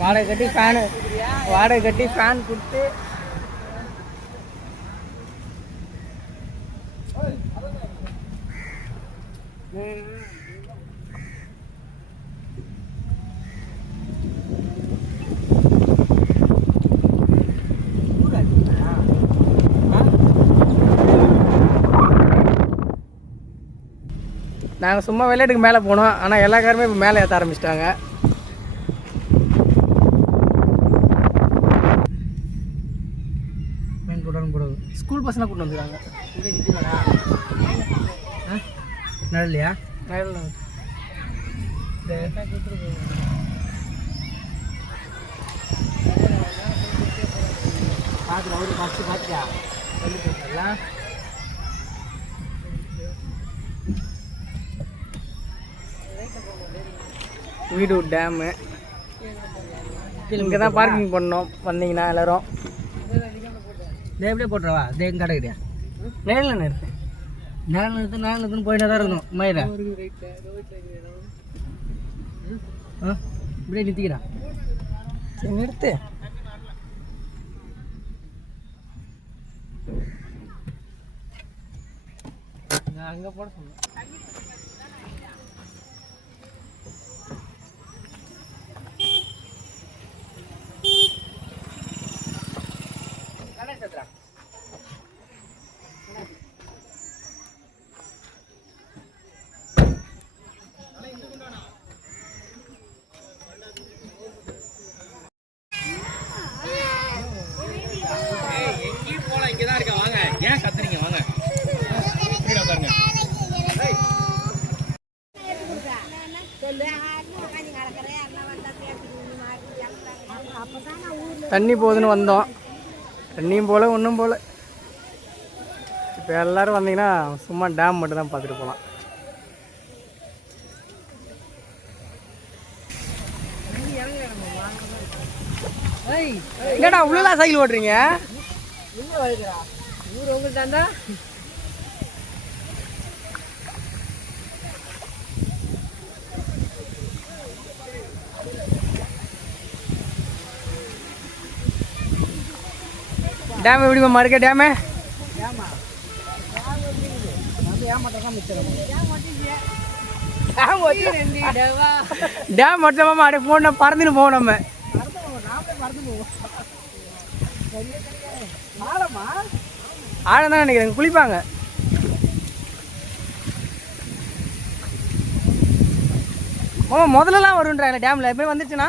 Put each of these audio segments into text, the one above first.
வாடகை கட்டி ஃபேனு வாடகை கட்டி ஃபேன் கொடுத்து. நாங்கள் சும்மா விளையாட்டுக்கு மேலே போனோம். ஆனால் எல்லா காருமே இப்போ மேலே ஏற்ற ஆரம்பிச்சிட்டாங்க. மெயின் ரோடான போடுது ஸ்கூல் பஸ்லாம் கூட்டு வந்துருக்காங்க. நடல. பார்த்து அவரு பார்த்து பார்த்துக்கா சொல்லி போயிட்டாங்களா வீடு டேமு இங்கே தான் பார்க்கிங் பண்ணோம். வந்தீங்கன்னா எல்லாரும். இதே எப்படியே போட்டுருவா இதே எங்க கடை கிடையா நேரில் நிறுத்து நேரம் நிறுத்து நேரம் நிறுத்துன்னு போயிட்டே தான் இருக்கணும். மயில. ஆ? இப்படியே நிறுத்திக்கிறா. சரி நிறுத்து. நான் அங்கே போட சொன்னேன் எங்கேயும் போகலாம் இங்கே தான் இருக்கா வாங்க ஏன் கத்துறீங்க வாங்க உட்காருங்க தண்ணி போகுதுன்னு வந்தோம். தண்ணியும் போல் ஒன்றும் போல். இப்போ எல்லோரும் வந்தீங்கன்னா சும்மா டேம் மட்டும் தான் பார்த்துட்டு போகலாம் என்னடா உள்ளலாம் சைக்கிள் ஓட்டுறீங்க? டேம் எப்படி மாமா இருக்க டேமு டேம் மட்டும் அப்படியே போன பறந்துன்னு போவோம் நம்ம. ஆழம் தான் நினைக்கிறேன் குளிப்பாங்க. முதல்லலாம் வருன்றாங்க டேமில் எப்பயும் வந்துச்சுன்னா?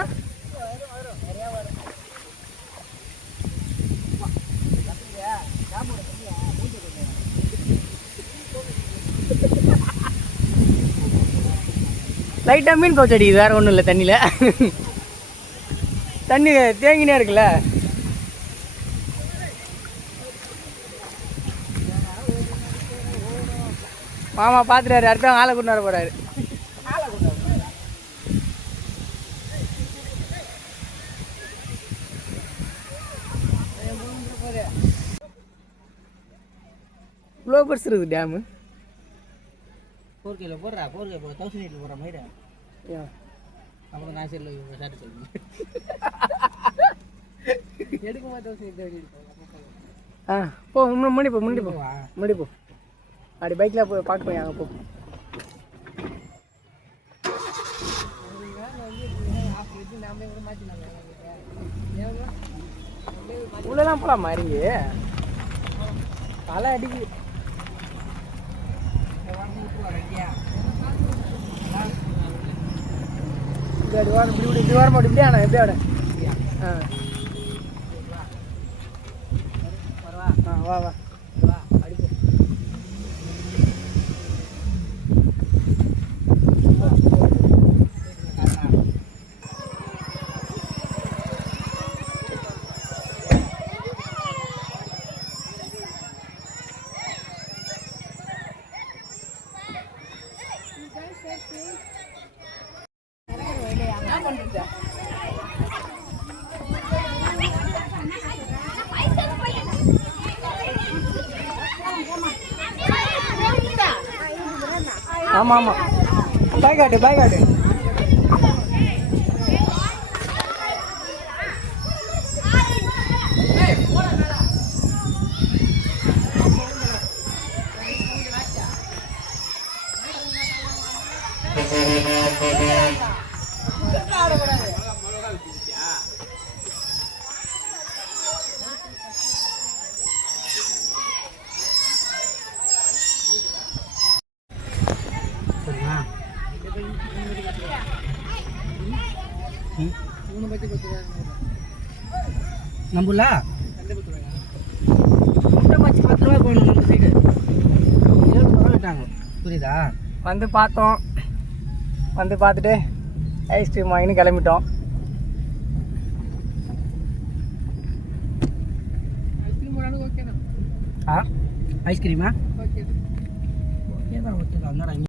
லைட்டாக மீன் கவுச்சு அடிக்குது வேறு ஒன்றும் இல்லை தண்ணியில் தண்ணி தேங்கினே இருக்குல்ல. மாமா பார்த்துட்டாரு அடுத்த ஆளை கொண்டு வர போகிறாரு இவ்வளோ பெருசு இருக்குது டேமு. கேல போடுறா ஃபோர் கே தௌசண்ட் எயிட்டில் போடுற மாதிரி அப்புறம் நான் சரி சாட்டு சொல்லுங்க எடுக்குமா தோசை ஆ போ முன்னாடி போ முன்னாடி போ முன்னாடி போ அப்படி பைக்கில் போய் பார்க்க போய் அங்கே போ உள்ளலாம் போகலாமா இறங்கி தலை அடிக்குது இப்படி வர இப்படி இப்படி வர மாட்டோம் இப்படியா எப்படி ஆட ஆமாம் ஆமாம் பாய் காட்டு பாய் காட்டு. நம்புல? முட்டை மச்சி பத்து ரூபாய் போகணும் நம்ம சைடு ஏழு ரூபா விட்டாங்க புரியுதா? வந்து பார்த்தோம். வந்து பார்த்துட்டு ஐஸ்கிரீம் வாங்கின்னு கிளம்பிட்டோம். ஆ? ஐஸ்கிரீமா ஓகே தான். ஓகே தான்